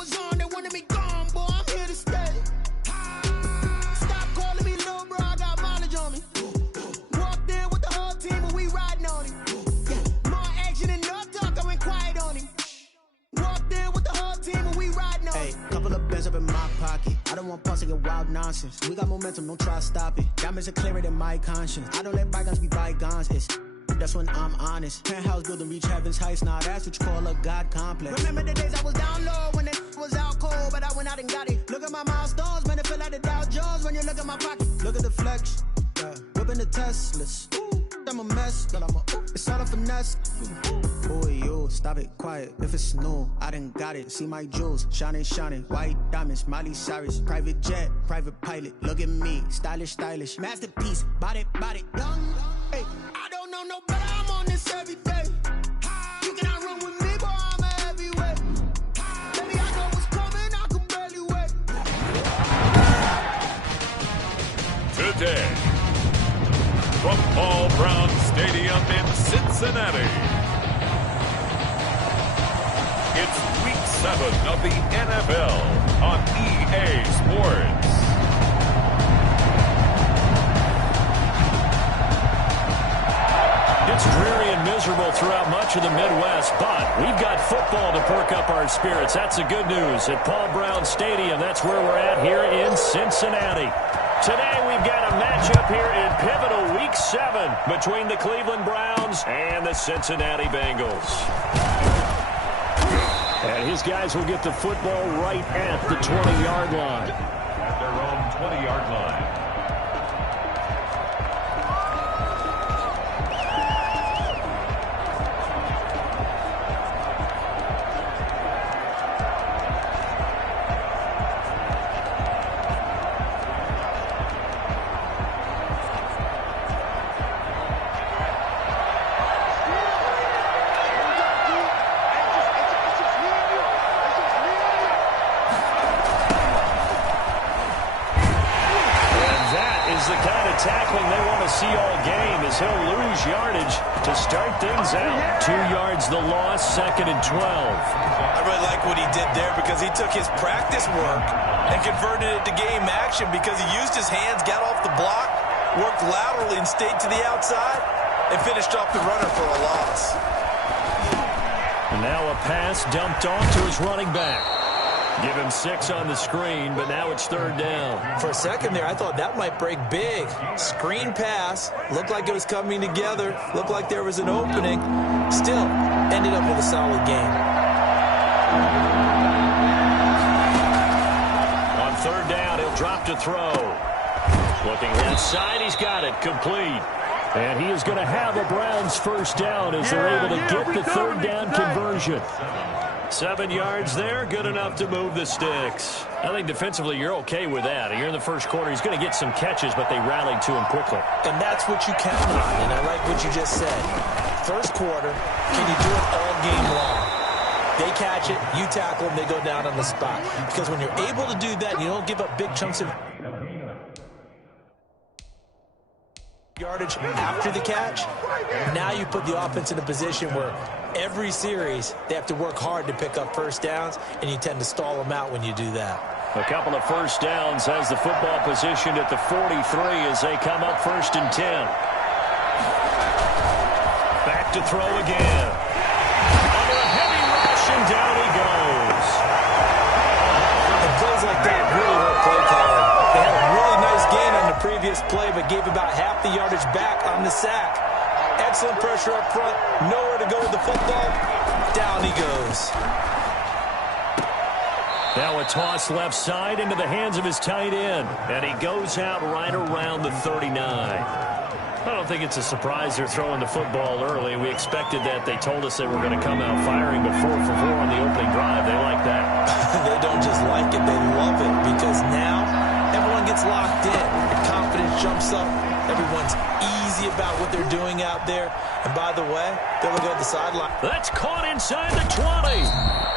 was on, they wanted me gone, boy, I'm here to stay. Stop calling me little bro, I got mileage on me. Walked in with the whole team and we riding on him. More action and no talk, I went quiet on him. Walked in with the whole team and we riding on him. Hey, couple of bands up in my pocket. I don't want pulse to get wild nonsense. We got momentum, don't try to stop it. Diamonds are clearer than my conscience. I don't let bygones be bygones. That's when I'm honest. Penthouse building reach heaven's heights. Now that's what you call a God complex. Remember the days I was down low when it was out cold, but I went out and got it. Look at my milestones, man, it feel like the Dow Jones when you look at my pocket. Look at the flex, whipping the Teslas. I'm a mess, but it's all a finesse. Boy, yo, stop it, quiet. If it's new, I done got it. See my jewels, shining, shining. White diamonds, Miley Cyrus. Private jet, private pilot. Look at me, stylish, stylish. Masterpiece, body, young. Hey, I don't know no better, I'm on this every day. You cannot run with me, boy, I'm a heavyweight. Baby, I know what's coming, I can barely wait. Today, from Paul Brown Stadium in Cincinnati, it's Week 7 of the NFL on EA Sports. It's dreary and miserable throughout much of the Midwest, but we've got football to perk up our spirits. That's the good news at Paul Brown Stadium. That's where we're at here in Cincinnati. Today we've got a matchup here in pivotal Week 7 between the Cleveland Browns and the Cincinnati Bengals. And his guys will get the football right at the 20-yard line. At their own 20-yard line. Tackling they want to see all game as he'll lose yardage to start things out. 2 yards the loss, 2nd and 12. I really like what he did there because he took his practice work and converted it to game action because he used his hands, got off the block, worked laterally and stayed to the outside, and finished off the runner for a loss. And now a pass dumped off to his running back. Give him 6 on the screen, but now it's 3rd down. For a second there, I thought that might break big. Screen pass. Looked like it was coming together. Looked like there was an opening. Still, ended up with a solid game. On 3rd down, he'll drop to throw. Looking left side, he's got it. Complete. And he is going to have a Browns 1st down as they're able to get the 3rd down conversion. 7 yards there, good enough to move the sticks. I think defensively you're okay with that. You're in the first quarter. He's going to get some catches, but they rallied to him quickly. And that's what you count on, and I like what you just said. First quarter, can you do it all game long? They catch it, you tackle them, they go down on the spot. Because when you're able to do that, you don't give up big chunks of yardage after the catch. Now you put the offense in a position where every series they have to work hard to pick up 1st downs, and you tend to stall them out when you do that. A couple of 1st downs has the football positioned at the 43 as they come up 1st and 10. Back to throw again. Under a heavy rush, and down he goes. And plays like that really hurt play calling. They had a really nice gain on the previous play, but gave about half the yardage back on the sack. Excellent pressure up front. Nowhere to go with the football. Down he goes. Now a toss left side into the hands of his tight end. And he goes out right around the 39. I don't think it's a surprise they're throwing the football early. We expected that. They told us they were going to come out firing, but 4 for 4 on the opening drive. They like that. They don't just like it. They love it because now everyone gets locked in. Confidence jumps up. Everyone's easy about what they're doing out there. And by the way, they'll look at the sideline. That's caught inside the 20.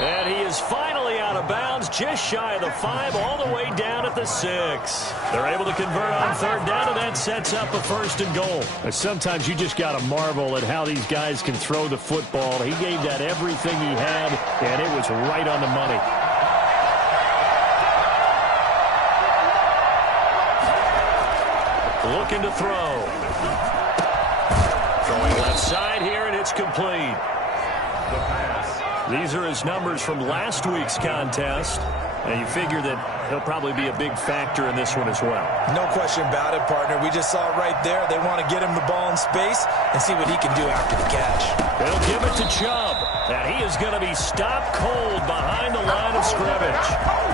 And he is finally out of bounds, just shy of the 5, all the way down at the 6. They're able to convert on 3rd down, and that sets up a 1st and goal. Sometimes you just got to marvel at how these guys can throw the football. He gave that everything he had, and it was right on the money. Looking to throw. Throwing left side here, and it's complete. These are his numbers from last week's contest. And you figure that he'll probably be a big factor in this one as well. No question about it, partner. We just saw it right there. They want to get him the ball in space and see what he can do after the catch. They'll give it to Chubb. And he is going to be stopped cold behind the line of scrimmage.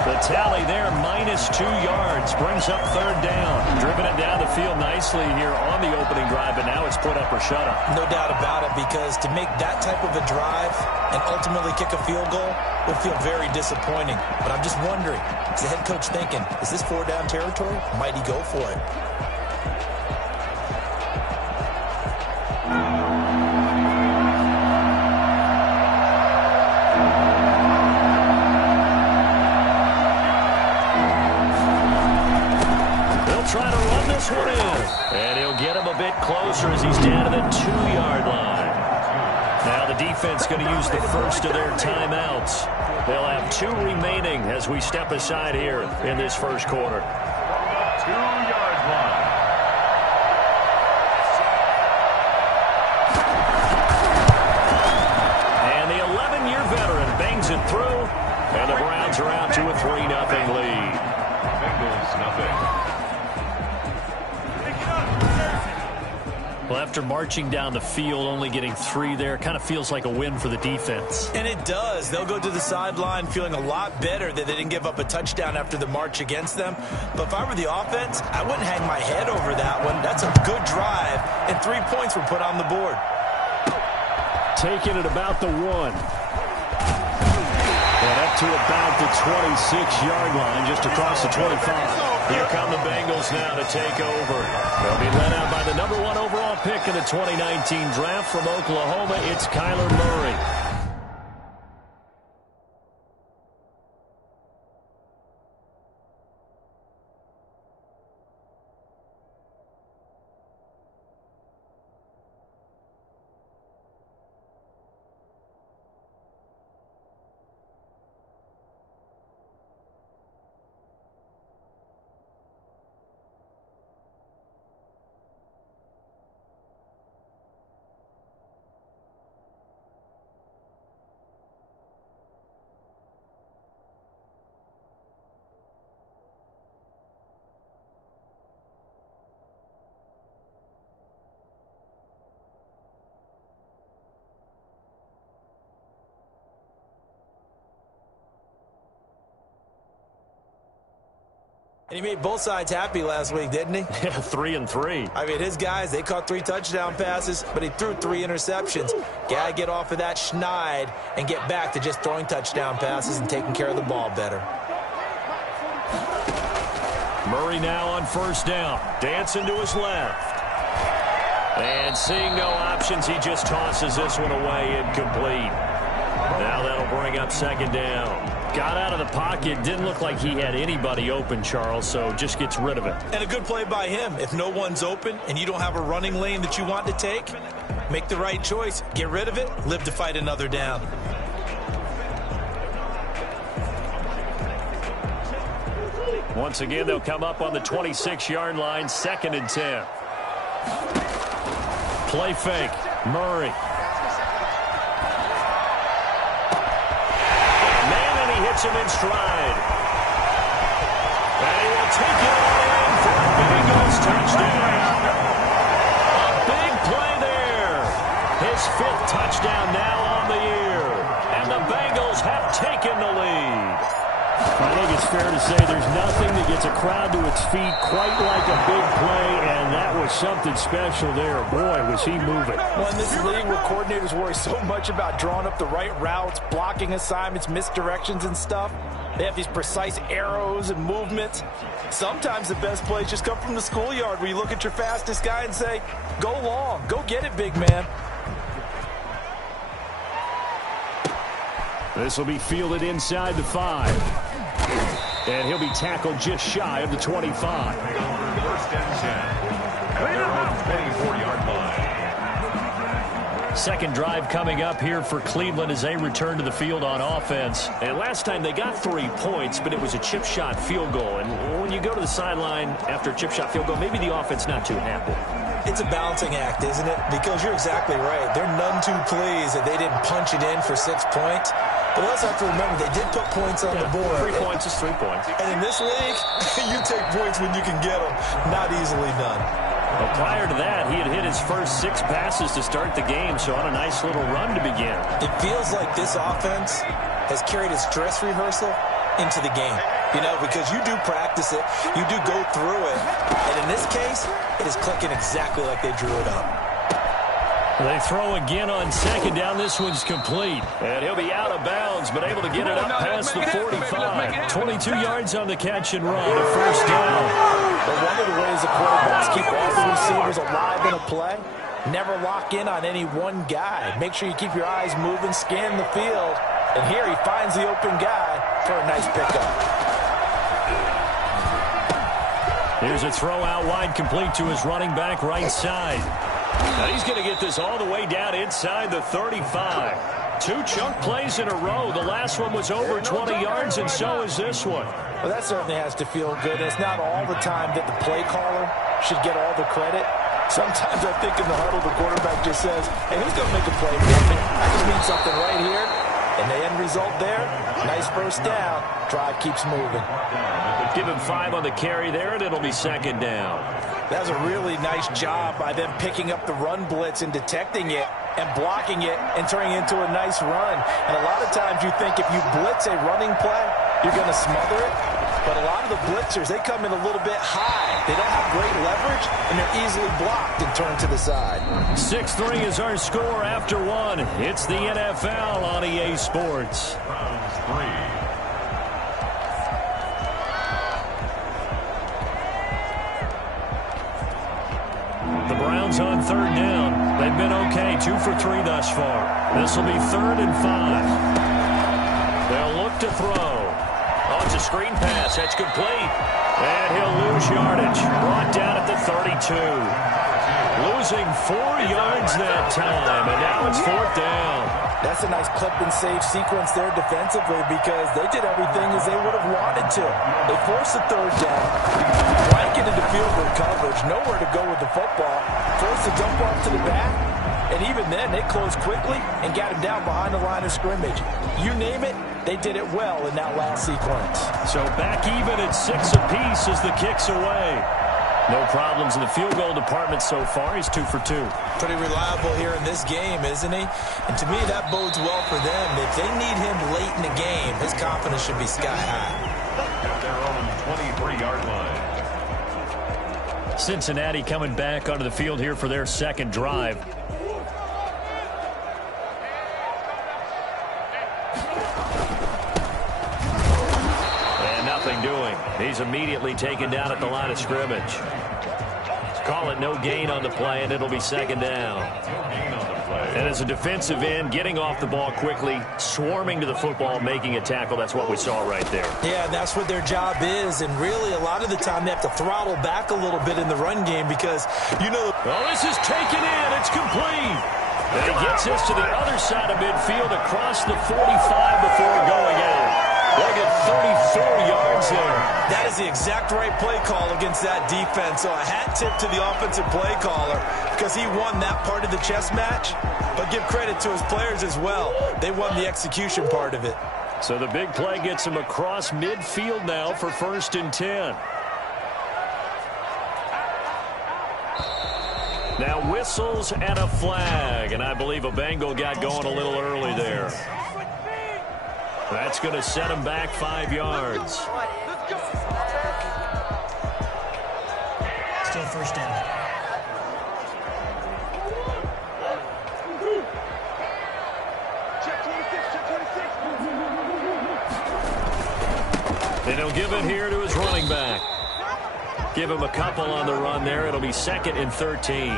The tally there, -2 yards, brings up third down. Driven it down the field nicely here on the opening drive, but now it's put up or shut up. No doubt about it, because to make that type of a drive and ultimately kick a field goal would feel very disappointing. But I'm just wondering, is the head coach thinking, is this 4-down territory? Might he go for it? Try to run this one in. And he'll get him a bit closer as he's down to the 2-yard line. Now the defense going to use the first of their timeouts. They'll have 2 remaining as we step aside here in this first quarter. 2-yard line. And the 11-year veteran bangs it through. And the Browns are out to a 3-0 lead. Bengals nothing. Well, after marching down the field, only getting 3 there, kind of feels like a win for the defense. And it does. They'll go to the sideline feeling a lot better that they didn't give up a touchdown after the march against them. But if I were the offense, I wouldn't hang my head over that one. That's a good drive, and 3 points were put on the board. Taking it about the 1. And up to about the 26-yard line, just across the 25. Here come the Bengals now to take over. They'll be led out by the number 1 overall pick in the 2019 draft from Oklahoma. It's Kyler Murray. And he made both sides happy last week, didn't he? Yeah, 3-3. I mean, his guys, they caught 3 touchdown passes, but he threw 3 interceptions. Gotta get off of that schneid and get back to just throwing touchdown passes and taking care of the ball better. Murray now on first down. Dancing to his left. And seeing no options, he just tosses this one away incomplete. Now that'll bring up second down. Got out of the pocket. Didn't look like he had anybody open, Charles, so just gets rid of it. And a good play by him. If no one's open and you don't have a running lane that you want to take, make the right choice. Get rid of it. Live to fight another down. Once again, they'll come up on the 26-yard line, 2nd and 10. Play fake. Murray. Hits him in stride. And he will take it all in for a Bengals touchdown. A big play there. His 5th touchdown now on the year. And the Bengals have taken the lead. I think it's fair to say there's nothing that gets a crowd to its feet quite like a big play, and that was something special there. Boy, was he moving. Well, in this league where coordinators worry so much about drawing up the right routes, blocking assignments, misdirections and stuff, they have these precise arrows and movements. Sometimes the best plays just come from the schoolyard where you look at your fastest guy and say, go long, go get it, big man. This will be fielded inside the 5. And he'll be tackled just shy of the 25. First and 10. At their own 24-yard line. Second drive coming up here for Cleveland as they return to the field on offense. And last time they got 3 points, but it was a chip shot field goal. And when you go to the sideline after a chip shot field goal, maybe the offense not too happy. It's a balancing act, isn't it? Because you're exactly right. They're none too pleased that they didn't punch it in for 6 points. But we also have to remember they did put points on the board. 3 points is 3 points. And in this league, you take points when you can get them. Not easily done. Well, prior to that, he had hit his first 6 passes to start the game, so on a nice little run to begin. It feels like this offense has carried its dress rehearsal into the game. You know, because you do practice it, you do go through it, and in this case, it is clicking exactly like they drew it up. They throw again on second down. This one's complete. And he'll be out of bounds, but able to get it up past the 45. 22 yards on the catch and run, a first down. But one of the ways the quarterbacks keep all the receivers alive in a play, never lock in on any one guy. Make sure you keep your eyes moving, scan the field, and here he finds the open guy for a nice pickup. Here's a throw out wide, complete to his running back right side. Now he's going to get this all the way down inside the 35. 2 chunk plays in a row. The last one was over 20 yards, and so is this one. Well, that certainly has to feel good. It's not all the time that the play caller should get all the credit. Sometimes I think in the huddle, the quarterback just says, hey, who's going to make a play for me? I just need something right here. And the end result there, nice first down. Drive keeps moving. Give him 5 on the carry there, and it'll be second down. That was a really nice job by them picking up the run blitz and detecting it and blocking it and turning it into a nice run. And a lot of times you think if you blitz a running play, you're going to smother it. But a lot of the blitzers, they come in a little bit high. They don't have great leverage, and they're easily blocked and turned to the side. 6-3 is our score after 1. It's the NFL on EA Sports. The Browns on third down. They've been okay, 2 for 3 thus far. This will be 3rd and 5. They'll look to throw. Oh, it's a screen pass. That's complete. And he'll lose yardage. Brought down at the 32. Losing 4 yards that time, and now it's 4th down. That's a nice clip and save sequence there defensively because they did everything as they would have wanted to. They forced the 3rd down, blanket into field goal coverage, nowhere to go with the football, forced the dump off to the back, and even then they closed quickly and got him down behind the line of scrimmage. You name it, they did it well in that last sequence. So back even at 6 apiece as the kick's away. No problems in the field goal department so far. He's 2 for 2. Pretty reliable here in this game, isn't he? And to me, that bodes well for them. If they need him late in the game, his confidence should be sky high. At their own 23-yard line. Cincinnati coming back onto the field here for their second drive. Doing. He's immediately taken down at the line of scrimmage. Call it no gain on the play, and it'll be second down. And as a defensive end, getting off the ball quickly, swarming to the football, making a tackle, that's what we saw right there. Yeah, and that's what their job is, and really a lot of the time they have to throttle back a little bit in the run game because, you know... Well, this is taken in. It's complete. And he gets this to the other side of midfield across the 45 before going out. They'll get 34 yards there. That is the exact right play call against that defense. So a hat tip to the offensive play caller because he won that part of the chess match. But give credit to his players as well. They won the execution part of it. So the big play gets him across midfield now for 1st and 10. Now whistles and a flag. And I believe a Bengal got going a little early there. That's going to set him back 5 yards. Still first down. And he'll give it here to his running back. Give him a couple on the run there. It'll be 2nd and 13.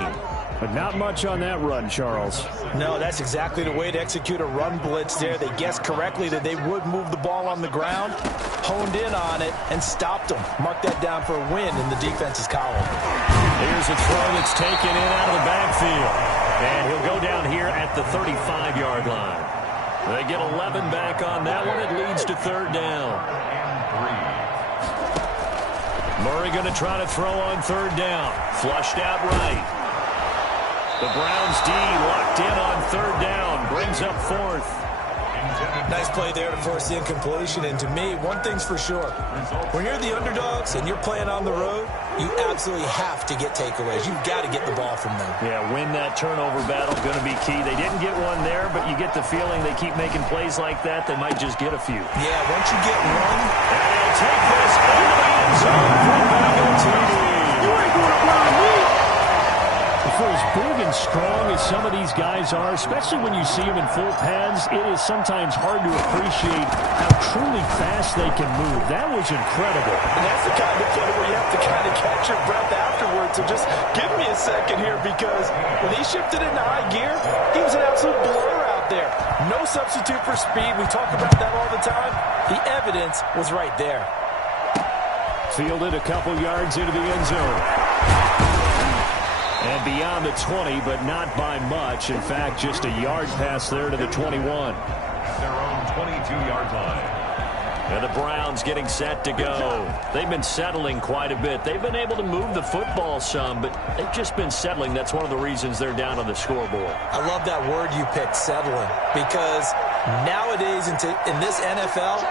But not much on that run, Charles. No, that's exactly the way to execute a run blitz there. They guessed correctly that they would move the ball on the ground, honed in on it, and stopped them. Mark that down for a win in the defense's column. Here's a throw that's taken in out of the backfield. And he'll go down here at the 35-yard line. They get 11 back on that one. It leads to third down. Murray going to try to throw on third down. Flushed out right. The Browns D locked in on third down. Brings up fourth. Nice play there to force the incompletion. And to me, one thing's for sure. When you're the underdogs and you're playing on the road, you absolutely have to get takeaways. You've got to get the ball from them. Yeah, win that turnover battle, going to be key. They didn't get one there, but you get the feeling they keep making plays like that, they might just get a few. Yeah, once you get one. And he'll take this into the end zone from Drenation Tv. You ain't going to blind me. For as big and strong as some of these guys are, especially when you see them in full pads, it is sometimes hard to appreciate how truly fast they can move. That was incredible. And that's the kind of play where you have to kind of catch your breath afterwards. So just give me a second here, because when he shifted into high gear, he was an absolute blur out there. No substitute for speed. We talk about that all the time. The evidence was right there. Fielded a couple yards into the end zone. And beyond the 20, but not by much. In fact, just a yard pass there to the 21. At their own 22-yard line. And the Browns getting set to go. They've been settling quite a bit. They've been able to move the football some, but they've just been settling. That's one of the reasons they're down on the scoreboard. I love that word you picked, settling, because nowadays in this NFL,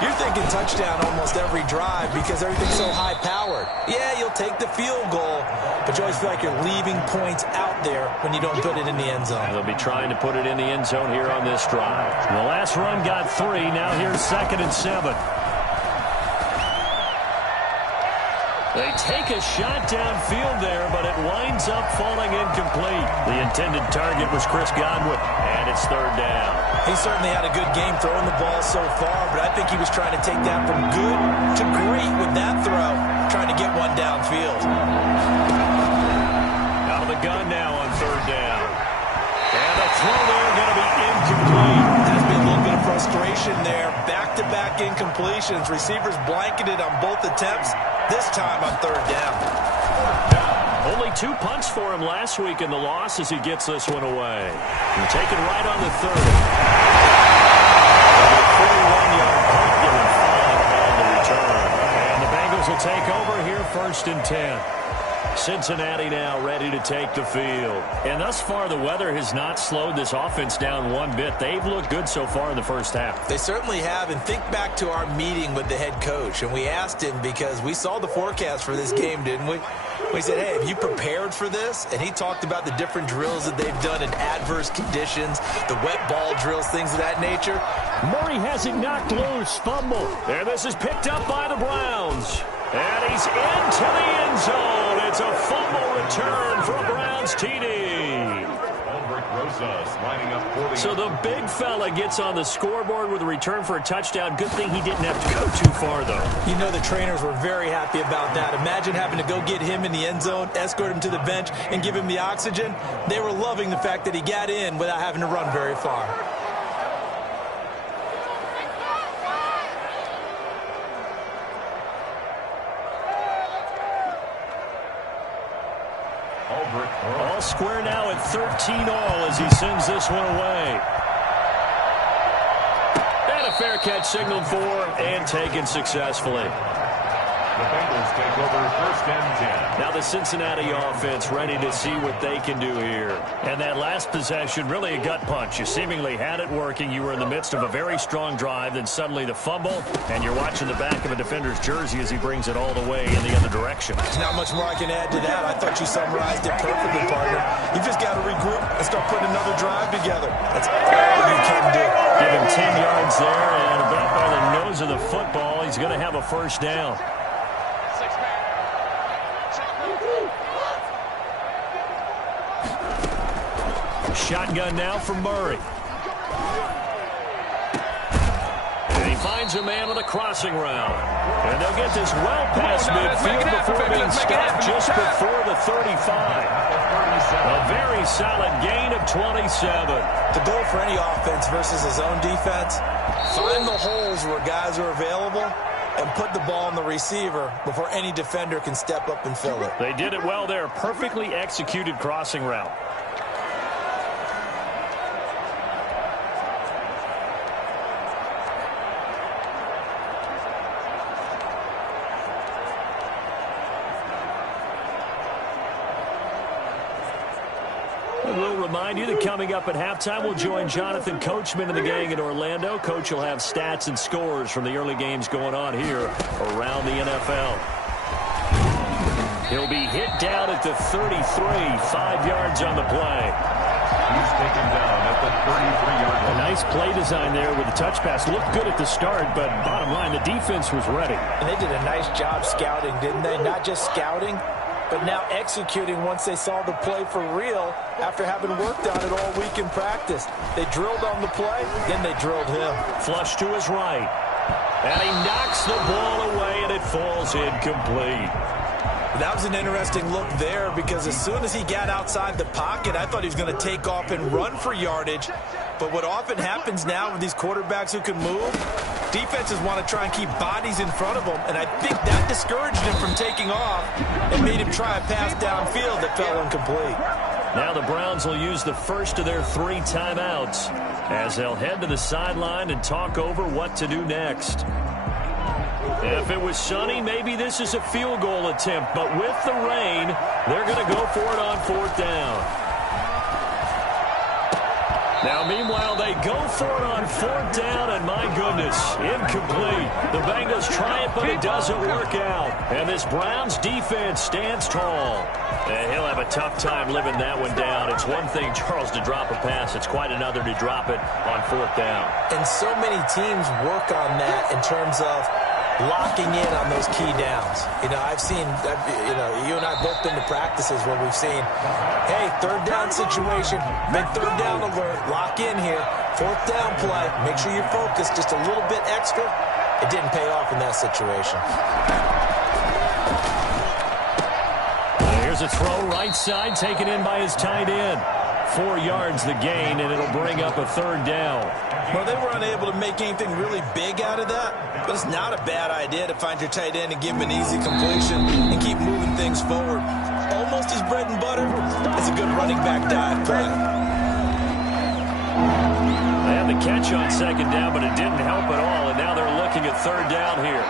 you're thinking touchdown almost every drive because everything's so high-powered. Yeah, you'll take the field goal, but you always feel like you're leaving points out there when you don't put it in the end zone. They'll be trying to put it in the end zone here on this drive. The last run got 3. Now here's 2nd and 7. They take a shot downfield there, but it winds up falling incomplete. The intended target was Chris Godwin, and it's third down. He certainly had a good game throwing the ball so far, but I think he was trying to take that from good to great with that throw, trying to get one downfield. Out of the gun now on third down. And the throw there going to be incomplete. Has been a little bit of frustration there. Back-to-back incompletions. Receivers blanketed on both attempts. This time on third down. Only 2 punts for him last week in the loss as he gets this one away. And taken right on the 30. 41-yard punt given 5 on the return. And the Bengals will take over here 1st and 10. Cincinnati now ready to take the field. And thus far, the weather has not slowed this offense down one bit. They've looked good so far in the first half. They certainly have. And think back to our meeting with the head coach. And we asked him, because we saw the forecast for this game, didn't we? We said, hey, have you prepared for this? And he talked about the different drills that they've done in adverse conditions, the wet ball drills, things of that nature. Murray has it knocked loose. Fumble. And this is picked up by the Browns. And he's into the end zone. It's a fumble return for Browns TD. So the big fella gets on the scoreboard with a return for a touchdown. Good thing he didn't have to go too far, though. You know the trainers were very happy about that. Imagine having to go get him in the end zone, escort him to the bench, and give him the oxygen. They were loving the fact that he got in without having to run very far. All square now at 13 all as he sends this one away. And a fair catch signaled for and taken successfully. The Bengals take over 1st and 10. Now the Cincinnati offense ready to see what they can do here. And that last possession, really a gut punch. You seemingly had it working. You were in the midst of a very strong drive, then suddenly the fumble, and you're watching the back of a defender's jersey as he brings it all the way in the other direction. There's not much more I can add to that. I thought you summarized it perfectly, partner. You just got to regroup and start putting another drive together. That's all you can do. Give him 10 yards there, and about by the nose of the football, he's going to have a first down. Shotgun now from Murray. And he finds a man on a crossing route. And they'll get this well past midfield before being stopped just before the 35. A very solid gain of 27. The goal for any offense versus his own defense, find the holes where guys are available and put the ball on the receiver before any defender can step up and fill it. They did it well there. Perfectly executed crossing route. remind you that coming up at halftime, we'll join Jonathan Coachman and the gang in Orlando. Coach will have stats and scores from the early games going on here around the NFL. He'll be hit down at the 33, 5 yards on the play. He's taken down at the 33-yard line. A nice play design there with the touch pass. Looked good at the start, but bottom line, the defense was ready. And they did a nice job scouting, didn't they? Not just scouting, but now executing once they saw the play for real after having worked on it all week in practice. They drilled on the play, then they drilled him. Flush to his right. And he knocks the ball away, and it falls incomplete. That was an interesting look there because as soon as he got outside the pocket, I thought he was going to take off and run for yardage. But what often happens now with these quarterbacks who can move, defenses want to try and keep bodies in front of them, and I think that discouraged him from taking off and made him try a pass downfield that fell incomplete. Now the Browns will use the first of their 3 timeouts as they'll head to the sideline and talk over what to do next. If it was sunny, maybe this is a field goal attempt, but with the rain, they're going to go for it on 4th down. Now, meanwhile, they go for it on 4th down, and my goodness, incomplete. The Bengals try it, but it doesn't work out. And this Browns defense stands tall. And he'll have a tough time living that one down. It's one thing, Charles, to drop a pass. It's quite another to drop it on 4th down. And so many teams work on that in terms of locking in on those key downs. You know, I've seen, you and I both been to practices where we've seen, hey, 3rd down situation, big 3rd down alert, lock in here, 4th down play, make sure you're focused just a little bit extra. It didn't pay off in that situation. Here's a throw right side, taken in by his tight end. 4 yards the gain, and it'll bring up a 3rd down. Well, they were unable to make anything really big out of that, but it's not a bad idea to find your tight end and give him an easy completion and keep moving things forward. Almost his bread and butter. It's a good running back dive play. They had the catch on 2nd down, but it didn't help at all, and now they're looking at 3rd down here.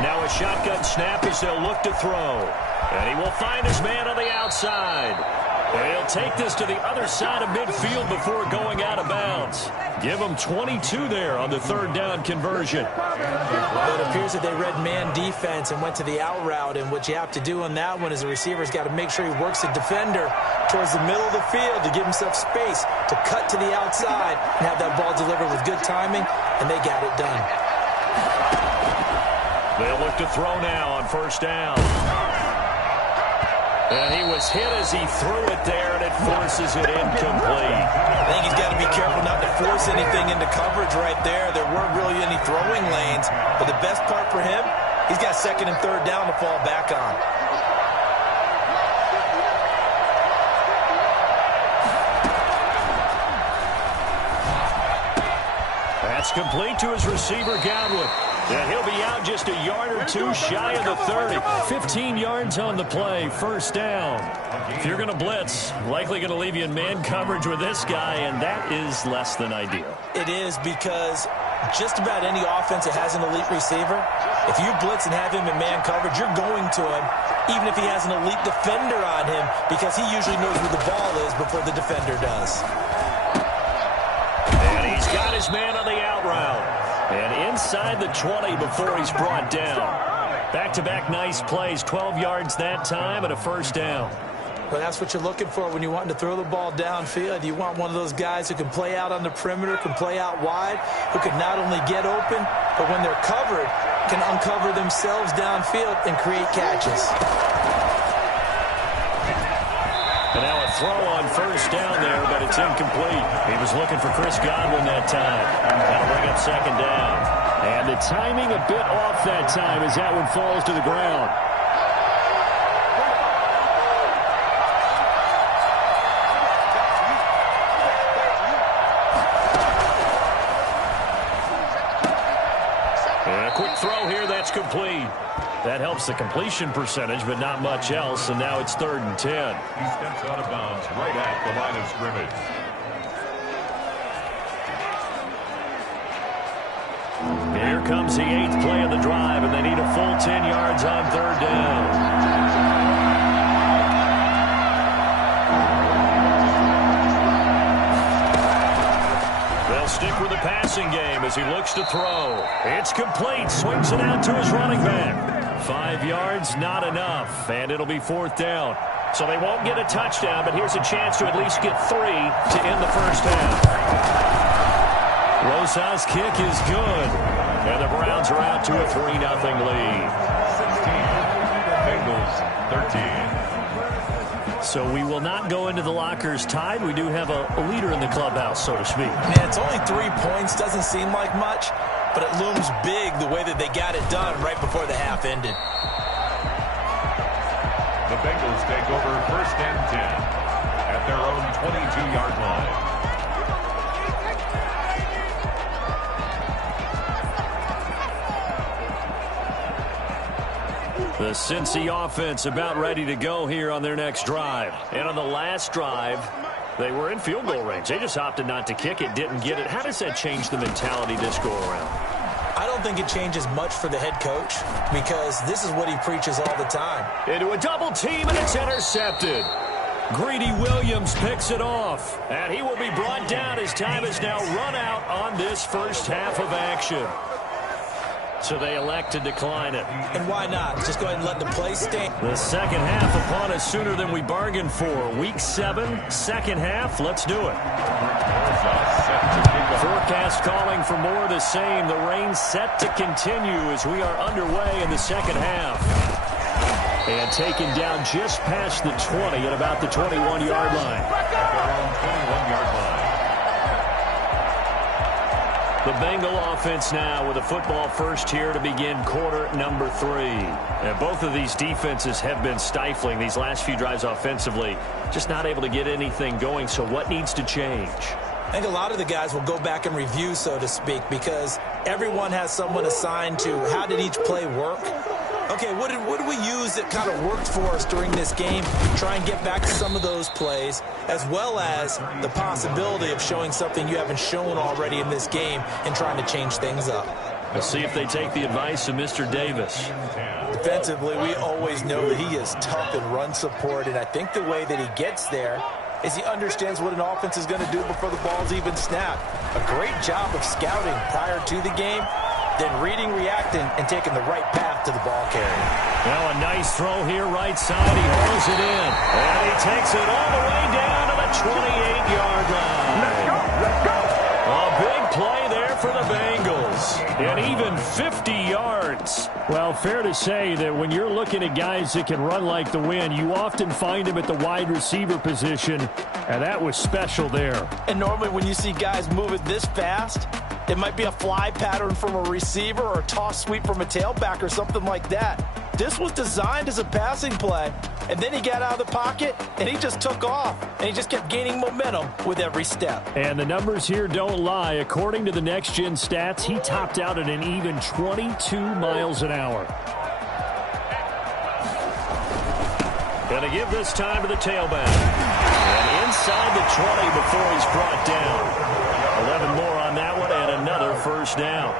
Now a shotgun snap as they'll look to throw. And he will find his man on the outside. And he'll take this to the other side of midfield before going out of bounds. Give him 22 there on the 3rd down conversion. Well, it appears that they read man defense and went to the out route. And what you have to do on that one is the receiver's got to make sure he works the defender towards the middle of the field to give himself space to cut to the outside and have that ball delivered with good timing. And they got it done. They'll look to throw now on 1st down. And he was hit as he threw it there, and it forces it incomplete. I think he's got to be careful not to force anything into coverage right there. There weren't really any throwing lanes. But the best part for him, he's got 2nd and 3rd down to fall back on. That's complete to his receiver, Godwin. And he'll be out just a yard or 2 shy of the 30. 15 yards on the play, 1st down. If you're going to blitz, likely going to leave you in man coverage with this guy, and that is less than ideal. It is because just about any offense that has an elite receiver, if you blitz and have him in man coverage, you're going to him, even if he has an elite defender on him, because he usually knows where the ball is before the defender does. And he's got his man on the out route. And inside the 20 before he's brought down. Back-to-back nice plays, 12 yards that time and a 1st down. Well, that's what you're looking for when you want to throw the ball downfield. You want one of those guys who can play out on the perimeter, can play out wide, who can not only get open, but when they're covered, can uncover themselves downfield and create catches. And now a throw on 1st down there, but it's incomplete. He was looking for Chris Godwin that time. That'll bring up 2nd down. And the timing a bit off that time as that one falls to the ground. And a quick throw here, that's complete. That helps the completion percentage, but not much else, and now it's 3rd and 10. He steps out of bounds right at the line of scrimmage. Here comes the 8th play of the drive, and they need a full 10 yards on 3rd down. Stick with the passing game as he looks to throw. It's complete. Swings it out to his running back. 5 yards, not enough. And it'll be 4th down. So they won't get a touchdown, but here's a chance to at least get 3 to end the first half. Rosas' kick is good. And the Browns are out to a 3-0 lead. 16, Bengals 13. So we will not go into the lockers tied. We do have a leader in the clubhouse, so to speak. Man, it's only 3 points. Doesn't seem like much, but it looms big the way that they got it done right before the half ended. The Bengals take over 1st and 10 at their own 22-yard line. The Cincy offense about ready to go here on their next drive. And on the last drive, they were in field goal range. They just opted not to kick it, didn't get it. How does that change the mentality this go around? I don't think it changes much for the head coach because this is what he preaches all the time. Into a double team, and it's intercepted. Greedy Williams picks it off, and he will be brought down as time is now run out on this first half of action. So they elect to decline it. And why not? Just go ahead and let the play stand. The second half upon us sooner than we bargained for. Week 7, second half. Let's do it. Forecast calling for more of the same. The rain set to continue as we are underway in the second half. And taken down just past the 20 at about the 21-yard line. Around 21-yard line. The Bengal offense now with a football first here to begin quarter number 3. And both of these defenses have been stifling these last few drives offensively. Just not able to get anything going. So what needs to change? I think a lot of the guys will go back and review, so to speak, because everyone has someone assigned to how did each play work. Okay, what did we use that kind of worked for us during this game? Try and get back to some of those plays, as well as the possibility of showing something you haven't shown already in this game and trying to change things up. We'll see if they take the advice of Mr. Davis. Defensively, we always know that he is tough in run support, and I think the way that he gets there is he understands what an offense is going to do before the ball's even snapped. A great job of scouting prior to the game, then reading, reacting, and taking the right path to the ball carrier. Now a nice throw here, right side. He hauls it in. And he takes it all the way down to the 28-yard line. Let's go, let's go. A big play there for the Bengals. And even 50 yards. Well, fair to say that when you're looking at guys that can run like the wind, you often find them at the wide receiver position, and that was special there. And normally when you see guys move it this fast, it might be a fly pattern from a receiver or a toss sweep from a tailback or something like that. This was designed as a passing play, and then he got out of the pocket, and he just took off, and he just kept gaining momentum with every step. And the numbers here don't lie. According to the next-gen stats, he topped out at an even 22 miles an hour. Going to give this time to the tailback. And inside the 20 before he's brought down. 11 more on that one, and another first down.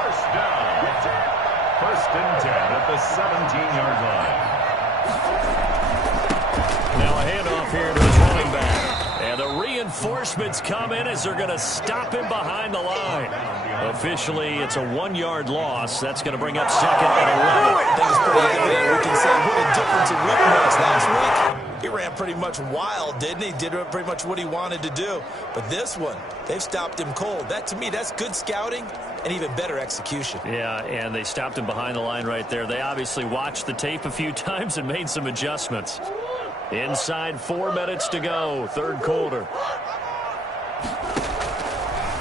First down. 1st and 10 at the 17-yard line. Now a handoff here to his running back. And the reinforcements come in as they're going to stop him behind the line. Officially, it's a 1-yard loss. That's going to bring up 2nd and 11. I think it's pretty evident. We can say what a difference a week makes. Last week, he ran pretty much wild, didn't he? Did pretty much what he wanted to do. But this one, they've stopped him cold. That, to me, that's good scouting and even better execution. Yeah, and they stopped him behind the line right there. They obviously watched the tape a few times and made some adjustments. Inside 4 minutes to go, 3rd quarter.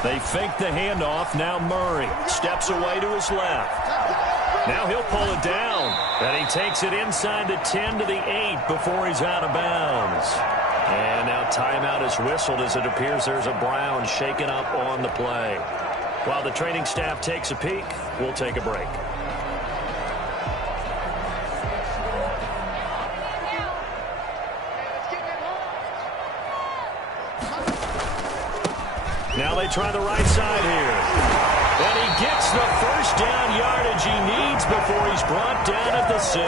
They fake the handoff. Now Murray steps away to his left. Now he'll pull it down. And he takes it inside the 10 to the 8 before he's out of bounds. And now timeout is whistled as it appears there's a Brown shaken up on the play. While the training staff takes a peek, we'll take a break. Now they try the right side here. And he gets the first down yardage he needs before he's brought down at the 6.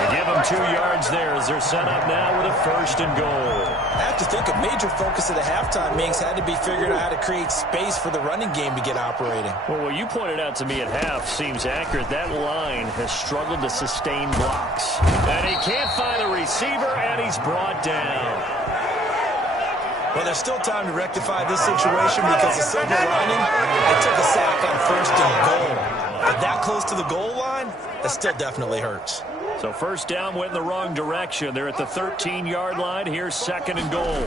They give him 2 yards there as they're set up now with a 1st and goal. I have to think a major focus of the halftime meetings had to be figuring out how to create space for the running game to get operating. Well, what you pointed out to me at half seems accurate. That line has struggled to sustain blocks. And he can't find the receiver, and he's brought down. Well, there's still time to rectify this situation because the silver lining, they took a sack on 1st and goal. But that close to the goal line, that still definitely hurts. So 1st down went in the wrong direction. They're at the 13-yard line. Here's 2nd and goal.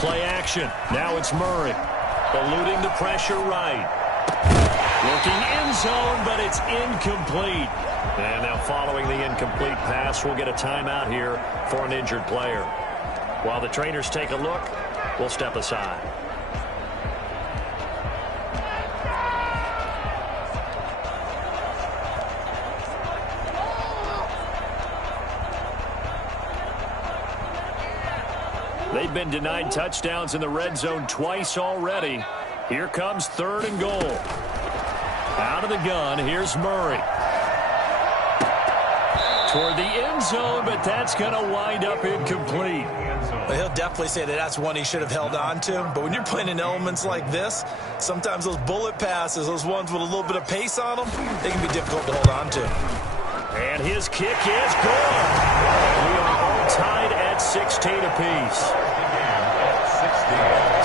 Play action. Now it's Murray. Eluding the pressure right. Looking end zone, but it's incomplete. And now following the incomplete pass, we'll get a timeout here for an injured player. While the trainers take a look, we'll step aside. They've been denied touchdowns in the red zone twice already. Here comes 3rd and goal. Out of the gun, here's Murray. Toward the end zone, but that's going to wind up incomplete. Well, he'll definitely say that that's one he should have held on to. But when you're playing in elements like this, sometimes those bullet passes, those ones with a little bit of pace on them, they can be difficult to hold on to. And his kick is good. We are all tied at 16 apiece.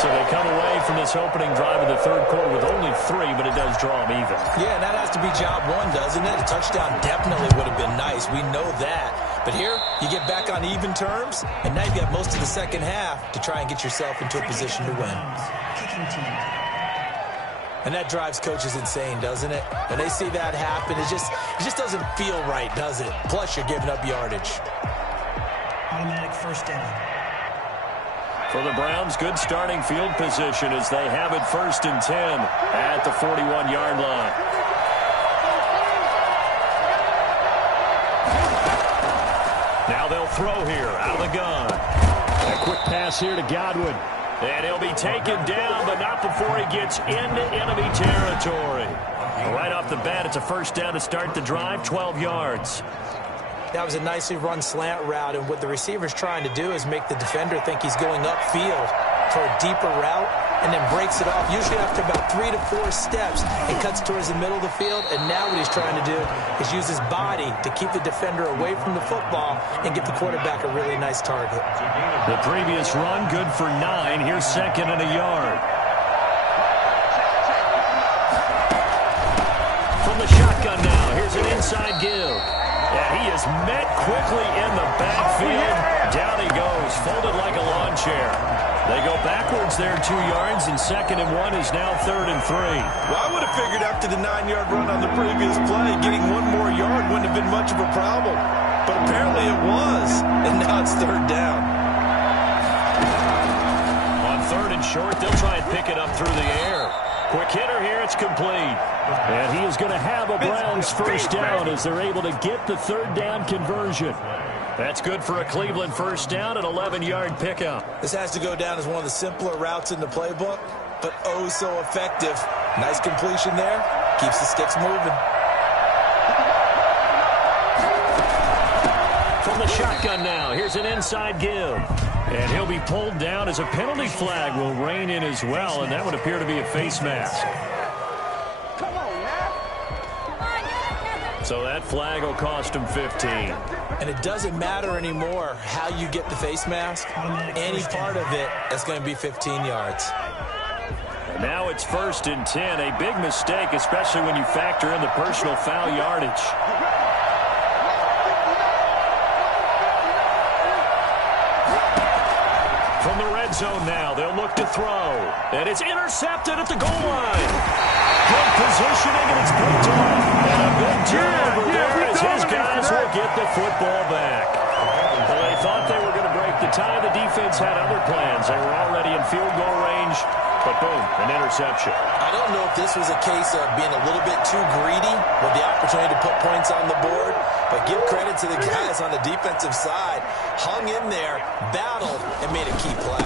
So they come away from this opening drive of the 3rd quarter with only 3, but it does draw them even. Yeah, and that has to be job 1, doesn't it? A touchdown definitely would have been nice. We know that. But here, you get back on even terms, and now you have most of the second half to try and get yourself into a position to win. And that drives coaches insane, doesn't it? When they see that happen, it just doesn't feel right, does it? Plus, you're giving up yardage. Automatic 1st down. For the Browns, good starting field position as they have it 1st and 10 at the 41-yard line. Now they'll throw here out of the gun. A quick pass here to Godwin. And he'll be taken down, but not before he gets into enemy territory. Right off the bat, it's a 1st down to start the drive, 12 yards. That was a nicely run slant route, and what the receiver's trying to do is make the defender think he's going upfield for a deeper route, and then breaks it off, usually after about 3 to 4 steps, and cuts towards the middle of the field. And now what he's trying to do is use his body to keep the defender away from the football and give the quarterback a really nice target. The previous run, good for 9. Here's 2nd and a yard. From the shotgun now, here's an inside give. And he is met quickly in the backfield. Down he goes, folded like a lawn chair. They go backwards there 2 yards, and 2nd and 1 is now 3rd and 3. Well, I would have figured after the 9-yard run on the previous play, getting 1 more yard wouldn't have been much of a problem. But apparently it was, and now it's 3rd down. On 3rd and short, they'll try and pick it up through the air. Quick hitter here, it's complete. And he is going to have a Browns 1st down as they're able to get the 3rd down conversion. That's good for a Cleveland 1st down, an 11-yard pickup. This has to go down as one of the simpler routes in the playbook, but oh so effective. Nice completion there. Keeps the sticks moving. From the shotgun now, here's an inside give. And he'll be pulled down as a penalty flag will rein in as well, and that would appear to be a face mask. So that flag will cost him 15. And it doesn't matter anymore how you get the face mask. Any part of it is going to be 15 yards. And now it's 1st and 10. A big mistake, especially when you factor in the personal foul yardage. From the red zone now, they'll look to throw. And it's intercepted at the goal line. Good positioning, and it's picked up. And a big turnover there as his guys will get the football back. Well, they thought they were going to break the tie. The defense had other plans. They were already in field goal range, but boom, an interception. I don't know if this was a case of being a little bit too greedy with the opportunity to put points on the board, but give credit to the guys on the defensive side. Hung in there, battled, and made a key play.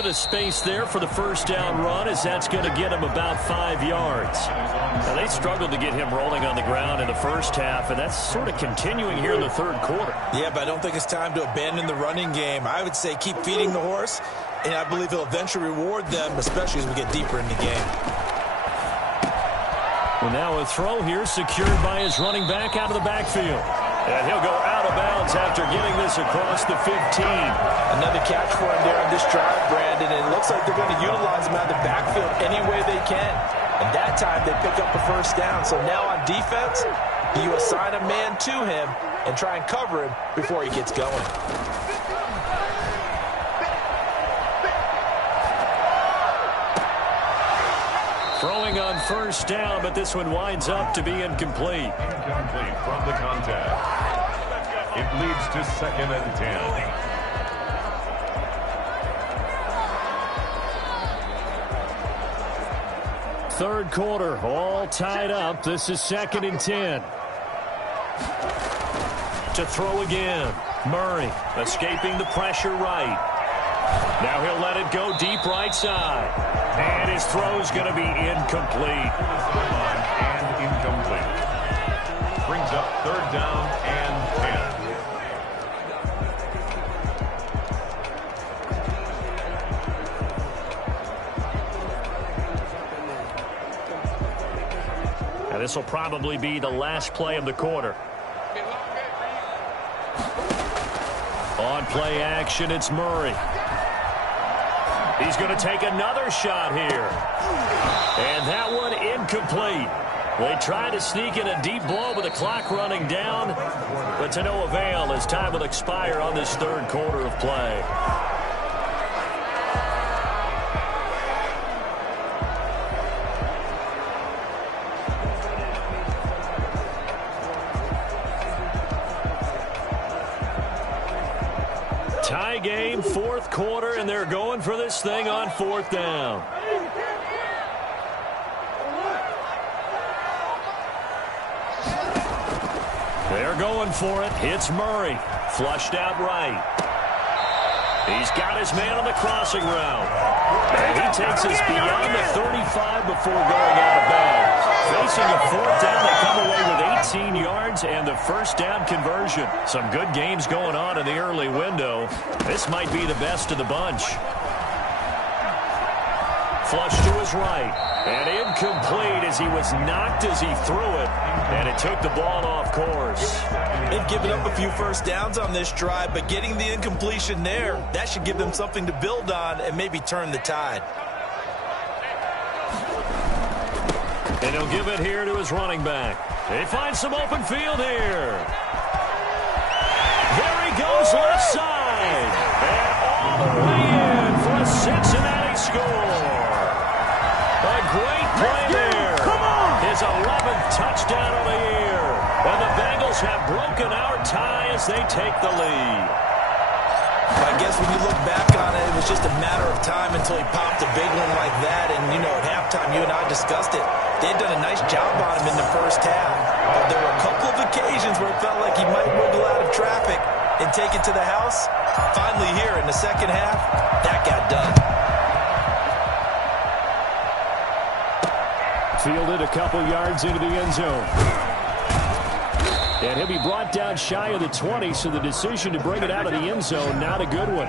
bit of space there for the first down run, as that's going to get him about 5 yards. Now, they struggled to get him rolling on the ground in the first half, and that's sort of continuing here in the third quarter. Yeah, but I don't think it's time to abandon the running game. I would say keep feeding the horse, and I believe he'll eventually reward them, especially as we get deeper in the game. Well, now a throw here secured by his running back out of the backfield. And he'll go out of bounds after getting this across the 15. Another catch for him there on this drive, Brandon. And it looks like they're going to utilize him out of the backfield any way they can. And that time they pick up the first down. So now on defense, you assign a man to him and try and cover him before he gets going. Throwing on first down, but this one winds up to be incomplete. Incomplete from the contact. It leads to 2nd and 10. Third quarter, all tied up. This is 2nd and 10. To throw again. Murray escaping the pressure right. Now he'll let it go deep right side. And his throw's going to be incomplete. And incomplete. Brings up 3rd down and 10. Now this will probably be the last play of the quarter. On play action, it's Murray. He's going to take another shot here. And that one incomplete. They tried to sneak in a deep ball with the clock running down, but to no avail as time will expire on this third quarter of play. Tie game, fourth quarter, and they're going for this thing on 4th down. They're going for it. It's Murray. Flushed out right. He's got his man on the crossing route. And he takes us beyond the 35 before going out of bounds. Facing a 4th down, they come away with 18 yards and the first down conversion. Some good games going on in the early window. This might be the best of the bunch. Flush to his right. And incomplete as he was knocked as he threw it. And it took the ball off course. They've given up a few first downs on this drive, but getting the incompletion there, that should give them something to build on and maybe turn the tide. And he'll give it here to his running back. They find some open field here. There he goes left side. And all the way in for a Cincinnati score. A great play there. His 11th touchdown of the year. And the Bengals have broken our tie as they take the lead. I guess when you look back on it, it was just a matter of time until he popped a big one like that. And, you know, at halftime, you and I discussed it. They had done a nice job on him in the first half. But there were a couple of occasions where it felt like he might wiggle out of traffic and take it to the house. Finally here in the second half, that got done. Fielded a couple yards into the end zone. And he'll be brought down shy of the 20, so the decision to bring it out of the end zone, not a good one.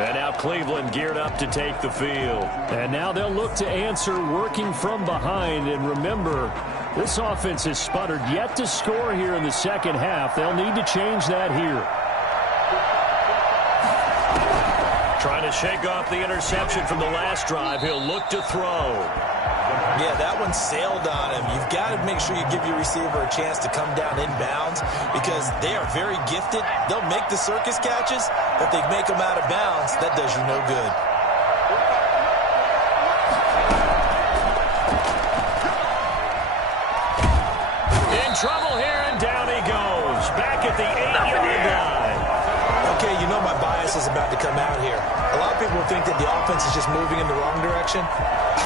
And now Cleveland geared up to take the field. And now they'll look to answer working from behind. And remember, this offense has sputtered yet to score here in the second half. They'll need to change that here. Trying to shake off the interception from the last drive. He'll look to throw. Yeah, that one sailed on him. You've got to make sure you give your receiver a chance to come down inbounds because they are very gifted. They'll make the circus catches, but they make them out of bounds. That does you no good. In trouble here, and down he goes. Back at the 8-yard line. Okay, you know my bias as a about to come out here. A lot of people think that the offense is just moving in the wrong direction.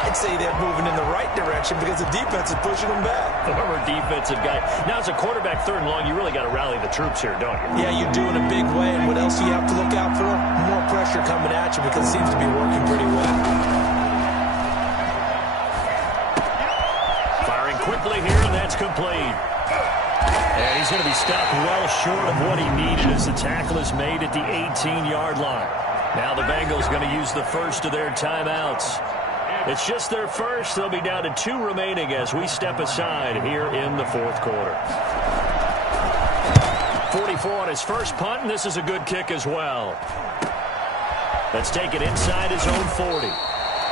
I'd say they're moving in the right direction because the defense is pushing them back. Former defensive guy. Now, as a quarterback, 3rd and long, you really got to rally the troops here, don't you? Yeah, you do in a big way. And what else do you have to look out for? More pressure coming at you because it seems to be working pretty well. Firing quickly here, and that's complete. And he's going to be stopped well short of what he needed as the tackle is made at the 18-yard line. Now the Bengals going to use the first of their timeouts. It's just their first. They'll be down to 2 remaining as we step aside here in the 4th quarter. 44 on his first punt, and this is a good kick as well. Let's take it inside his own 40.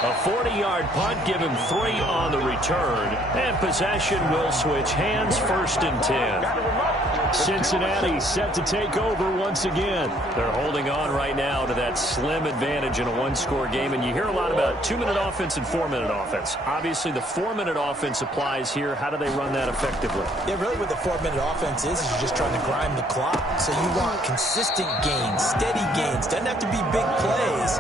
A 40-yard punt, give him 3 on the return, and possession will switch hands, 1st and 10. Cincinnati set to take over once again. They're holding on right now to that slim advantage in a 1-score game, and you hear a lot about 2-minute offense and 4-minute offense. Obviously, the 4-minute offense applies here. How do they run that effectively? Yeah, really what the 4-minute offense is you're just trying to grind the clock. So you want consistent gains, steady gains. Doesn't have to be big plays,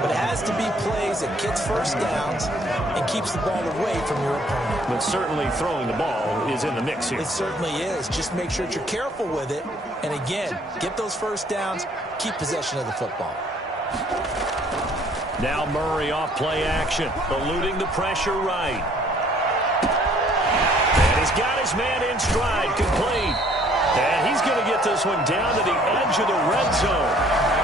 but it has to be plays that gets first downs and keeps the ball away from your opponent. But certainly throwing the ball is in the mix here. It certainly is. Just make sure that you're careful with it. And again, get those first downs, keep possession of the football. Now Murray off play action, eluding the pressure right. And he's got his man in stride, complete. And he's going to get this one down to the edge of the red zone.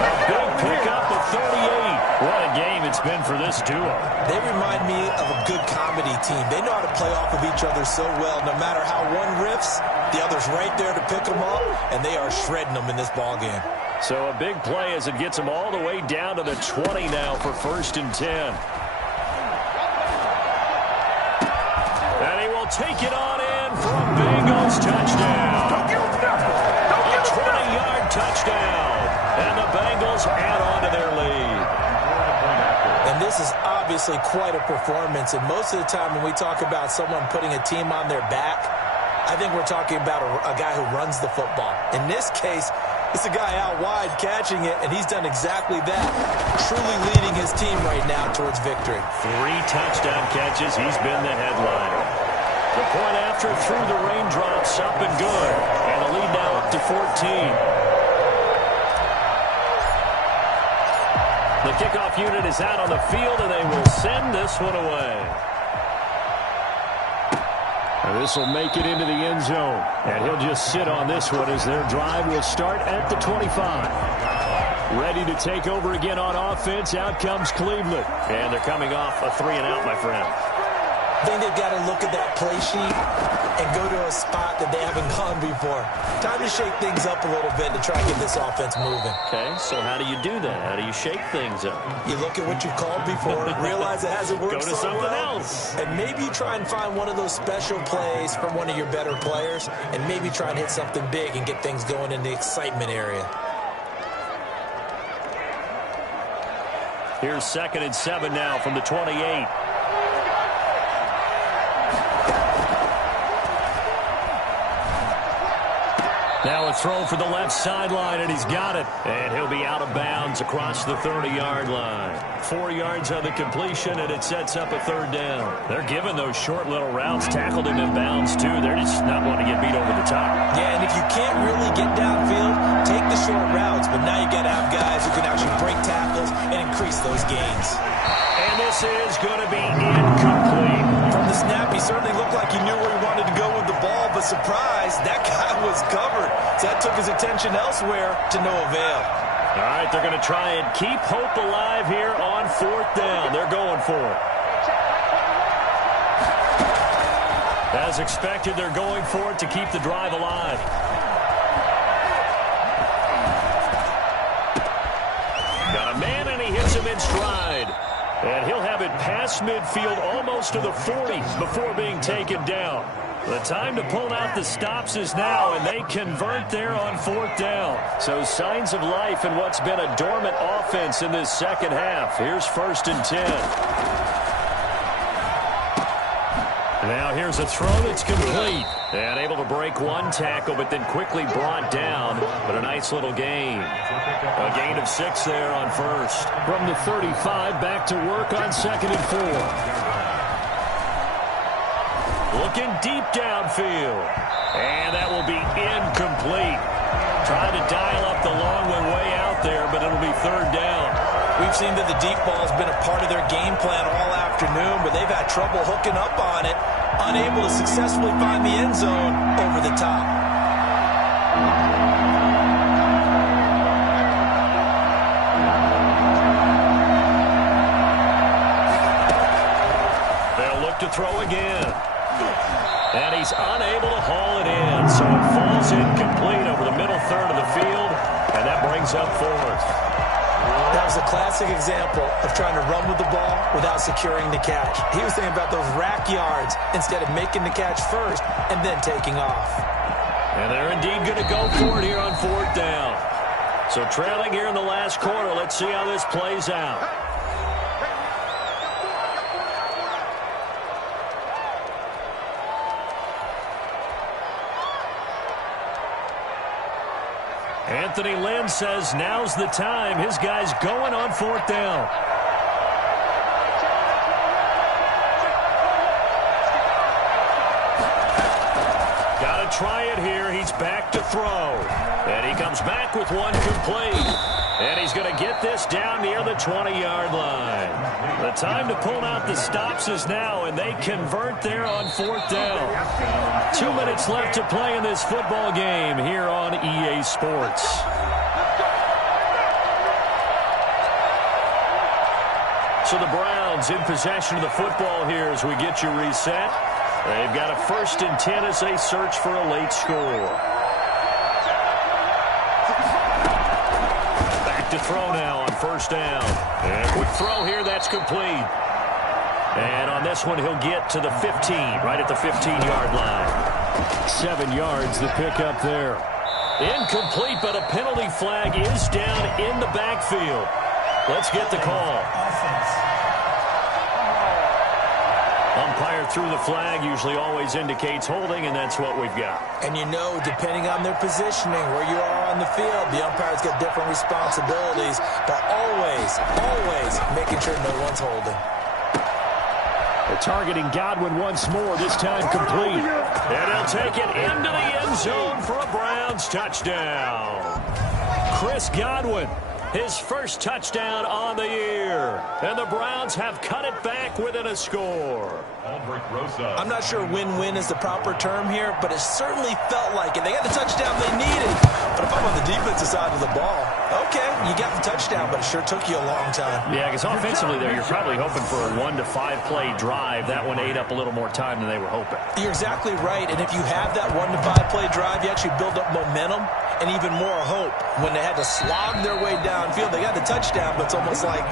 A big pickup of 38. What a game it's been for this duo. They remind me of a good comedy team. They know how to play off of each other so well. No matter how one riffs, the other's right there to pick them up, and they are shredding them in this ball game. So a big play as it gets them all the way down to the 20 now for 1st and 10. And he will take it on in for a Bengals touchdown. A 20-yard touchdown. And the Bengals add on to their lead. And this is obviously quite a performance. And most of the time when we talk about someone putting a team on their back, I think we're talking about a guy who runs the football. In this case, it's a guy out wide catching it, and he's done exactly that, truly leading his team right now towards victory. 3 touchdown catches. He's been the headliner. The point after through the raindrops, up and good. And the lead now up to 14. The kickoff unit is out on the field, and they will send this one away. This will make it into the end zone. And he'll just sit on this one as their drive will start at the 25. Ready to take over again on offense. Out comes Cleveland. And they're coming off a 3-and-out, my friend. I think they've got to look at that play sheet and go to a spot that they haven't gone before. Time to shake things up a little bit to try and get this offense moving. Okay, so how do you do that? How do you shake things up? You look at what you've called before, realize it hasn't worked Go to so something well, else. and maybe try and find one of those special plays from one of your better players, and maybe try and hit something big and get things going in the excitement area. Here's 2nd and 7 now from the 28. Now a throw for the left sideline, and he's got it. And he'll be out of bounds across the 30-yard line. 4 yards on the completion, and it sets up a 3rd down. They're giving those short little routes, tackled him in bounds, too. They're just not wanting to get beat over the top. Yeah, and if you can't really get downfield, take the short routes. But now you got to have guys who can actually break tackles and increase those gains. And this is going to be incomplete. From the snap, he certainly looked like he knew where he wanted to go with the ball, but surprise, that guy was covered. So that took his attention elsewhere to no avail. All right, they're going to try and keep hope alive here on 4th down. They're going for it. As expected, they're going for it to keep the drive alive. Got a man, and he hits him in stride. And he'll have it past midfield almost to the 40 before being taken down. The time to pull out the stops is now, and they convert there on 4th down. So signs of life in what's been a dormant offense in this second half. Here's 1st and 10. Now here's a throw that's complete. And able to break one tackle, but then quickly brought down. But a nice little gain. A gain of 6 there on first. From the 35, back to work on 2nd and 4. Looking deep downfield. And that will be incomplete. Trying to dial up the long one way out there, but it'll be 3rd down. We've seen that the deep ball has been a part of their game plan all afternoon, but they've had trouble hooking up on it, unable to successfully find the end zone over the top. They'll look to throw again. And he's unable to haul it in, so it falls incomplete over the middle third of the field, and that brings up 4th. That was a classic example of trying to run with the ball without securing the catch. He was thinking about those rack yards instead of making the catch first and then taking off. And they're indeed going to go for it here on 4th down. So trailing here in the last quarter, let's see how this plays out. Anthony Lynn says now's the time. His guy's going on 4th down. Got to try it here. He's back to throw. And he comes back with one complete. And he's going to get this down near the 20-yard line. The time to pull out the stops is now, and they convert there on 4th down. 2 minutes left to play in this football game here on EA Sports. So the Browns in possession of the football here as we get you reset. They've got a 1st and 10 as they search for a late score. To throw now on 1st down. And a quick throw here, that's complete. And on this one, he'll get to the 15, right at the 15-yard line. 7 yards, the pickup there. Incomplete, but a penalty flag is down in the backfield. Let's get the call. Umpire threw the flag, usually always indicates holding, and that's what we've got. And you know, depending on their positioning, where you are on the field, the umpire's got different responsibilities, but always making sure no one's holding. They're targeting Godwin once more, this time complete. And he'll take it into the end zone for a Browns touchdown. Chris Godwin, his first touchdown on the year. And the Browns have cut it back within a score. I'm not sure win-win is the proper term here, but it certainly felt like it. They got the touchdown they needed. But if I'm on the defensive side of the ball, okay, you got the touchdown, but it sure took you a long time. Yeah, because offensively there, you're probably hoping for a 1 to 5 play drive. That one ate up a little more time than they were hoping. You're exactly right, and if you have that 1 to 5 play drive, you actually build up momentum and even more hope. When they had to slog their way downfield, they got the touchdown, but it's almost like,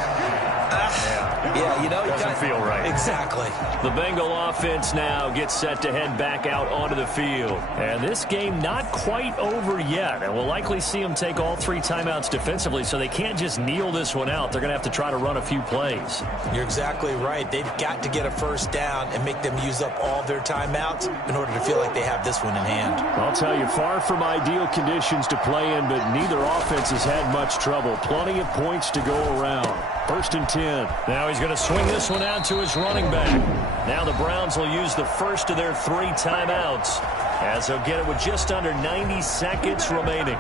yeah, you know, doesn't feel right. Exactly. The Bengal offense now gets set to head back out onto the field. And this game not quite over yet. And we'll likely see them take all 3 timeouts defensively, so they can't just kneel this one out. They're going to have to try to run a few plays. You're exactly right. They've got to get a 1st down and make them use up all their timeouts in order to feel like they have this one in hand. I'll tell you, far from ideal conditions to play in, but neither offense has had much trouble. Plenty of points to go around. 1st and 10. Now he's going to swing this one out to his running back. Now the Browns will use the first of their 3 timeouts as they'll get it with just under 90 seconds remaining.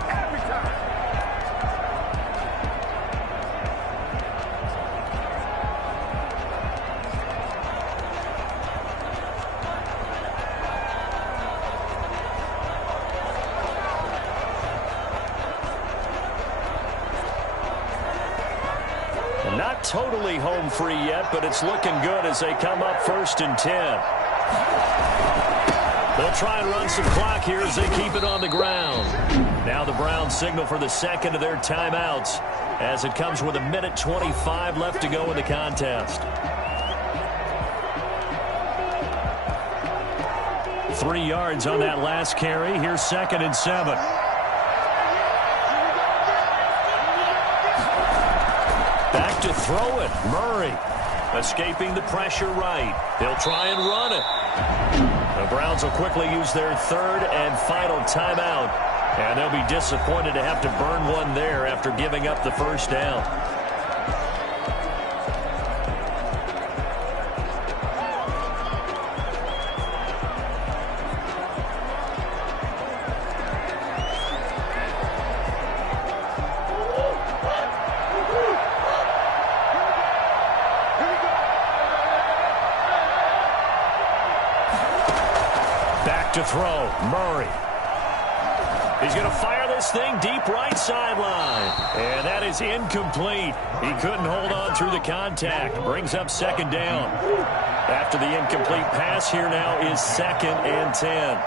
Not totally home free yet, but it's looking good as they come up 1st and 10. They'll try and run some clock here as they keep it on the ground. Now the Browns signal for the 2nd of their timeouts as it comes with 1:25 left to go in the contest. 3 yards on that last carry. Here's 2nd and 7. To throw it, Murray escaping the pressure right. He'll try and run it. The Browns will quickly use their third and final timeout. And they'll be disappointed to have to burn one there after giving up the first down. Back to throw, Murray. He's going to fire this thing deep right sideline. And that is incomplete. He couldn't hold on through the contact. Brings up second down. After the incomplete pass, here now is 2nd and 10.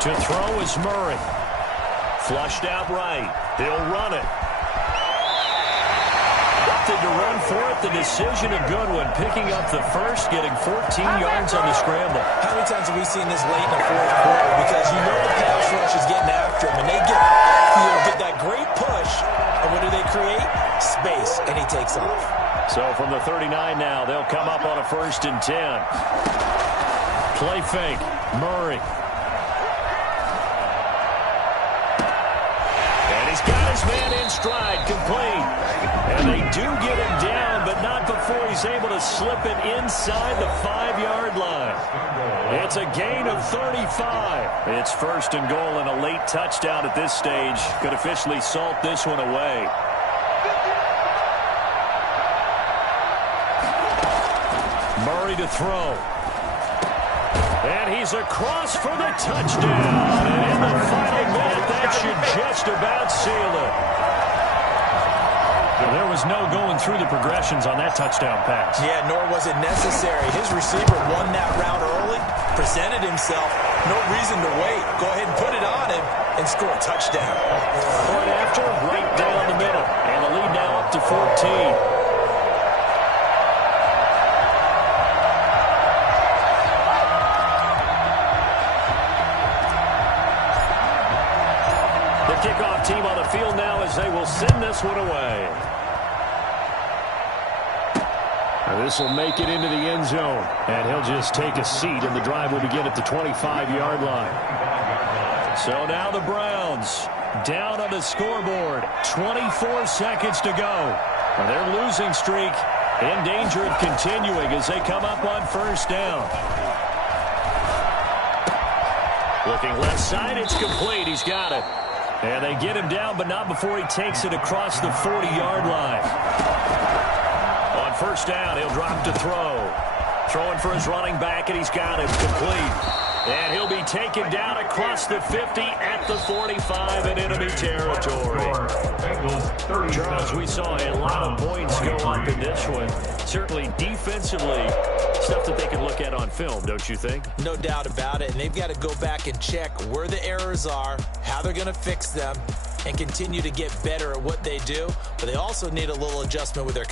To throw is Murray. Flushed out right. He'll run it. Opted to run for it. The decision a good one. Picking up the first, getting 14 yards on the scramble. How many times have we seen this late in the fourth quarter? Because you know the pass rush is getting after him, and they get that great push. And what do they create? Space, and he takes off. So from the 39 now, they'll come up on a 1st and 10. Play fake. Murray. And he's got his man in stride, complete. And they do get him down, but not before he's able to slip it inside the 5-yard line. It's a gain of 35. It's 1st and goal and a late touchdown at this stage. Could officially salt this one away. Murray to throw. And he's across for the touchdown. And in the final minute, that should just about seal it. There was no going through the progressions on that touchdown pass. Yeah, nor was it necessary. His receiver won that route early, presented himself. No reason to wait. Go ahead and put it on him and score a touchdown. Point after, right down the middle. And the lead now up to 14. Kickoff team on the field now as they will send this one away. Now this will make it into the end zone. And he'll just take a seat, and the drive will begin at the 25-yard line. So now the Browns down on the scoreboard. 24 seconds to go. And their losing streak in danger of continuing as they come up on 1st down. Looking left side, it's complete. He's got it. And they get him down, but not before he takes it across the 40-yard line. On 1st down, he'll drop to throw. Throwing for his running back, and he's got it. Complete. And he'll be taken down across the 50 at the 45 in enemy territory. Charles, we saw a lot of points go up in this one. Certainly defensively, stuff that they can look at on film, don't you think? No doubt about it. And they've got to go back and check where the errors are, how they're going to fix them, and continue to get better at what they do. But they also need a little adjustment with their